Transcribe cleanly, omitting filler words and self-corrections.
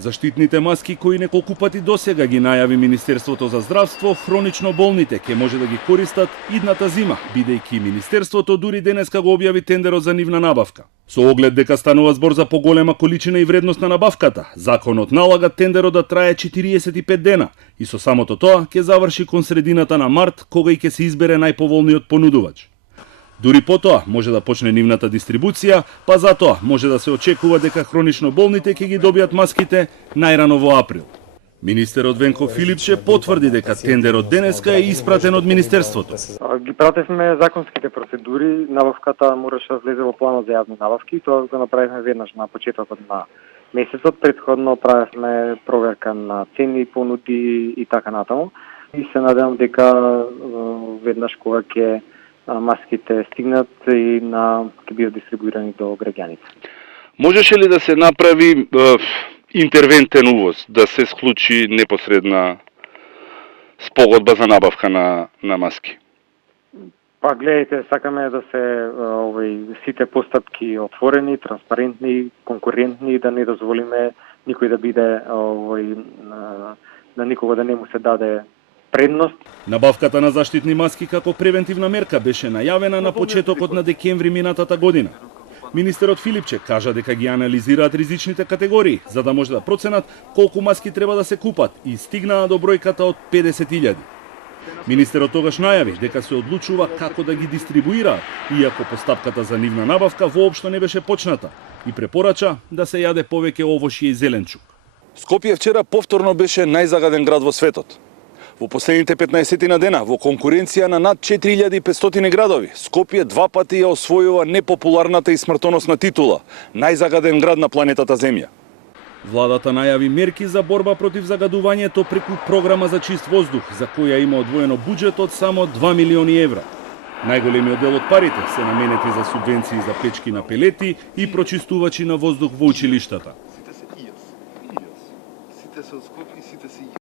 Заштитните маски кои неколку пати досега ги најави Министерството за здравство, хронично болните ќе може да ги користат идната зима, бидејќи Министерството дури денеска го објави тендерот за нивна набавка. Со оглед дека станува збор за поголема количина и вредност на набавката, законот налага тендерот да трае 45 дена и со самото тоа ќе заврши кон средината на март, кога и ќе се избере најповолниот понудувач. Дури потоа може да почне нивната дистрибуција, па затоа може да се очекува дека хронично болните ќе ги добијат маските најрано во април. Министерот Венко Филипче потврди дека тендерот денеска е испратен од Министерството. Ги пратевме законските процедури, набавката мораше да влезе во планот за јавни набавки, тоа го направивме веднаш на почетокот на месецот, претходно правевме проверка на цени, понуди и така натаму. И се надевам дека веднаш кога ќе маските стигнат и ќе бидат дистрибуирани до граѓаните. Можеше ли да се направи интервентен увоз, да се склучи непосредна спогодба за набавка на маски? Па гледайте, сакаме да се сите постапки отворени, транспарентни, конкурентни, да не дозволиме никој да биде на никого да не му се даде предност. Набавката на заштитни маски како превентивна мерка беше најавена на почетокот на декември минатата година. Министерот Филипче кажа дека ги анализираат ризичните категории, за да може да проценат колку маски треба да се купат и стигнаа до бројката од 50.000. Министерот тогаш најави дека се одлучува како да ги дистрибуираат, иако постапката за нивна набавка воопшто не беше почната и препорача да се јаде повеќе овошје и зеленчук. Скопје вчера повторно беше најзагаден град во светот. Во последните 15 на дена, во конкуренција на над 4500 градови, Скопје два пати ја освојува непопуларната и смртоносна титула најзагаден град на планетата Земја. Владата најави мерки за борба против загадувањето преку програма за чист воздух, за која има одвоено буџет од само 2 милиони евра. Најголемиот дел од парите се наменети за субвенции за печки на пелети и прочистувачи на воздух во училиштата.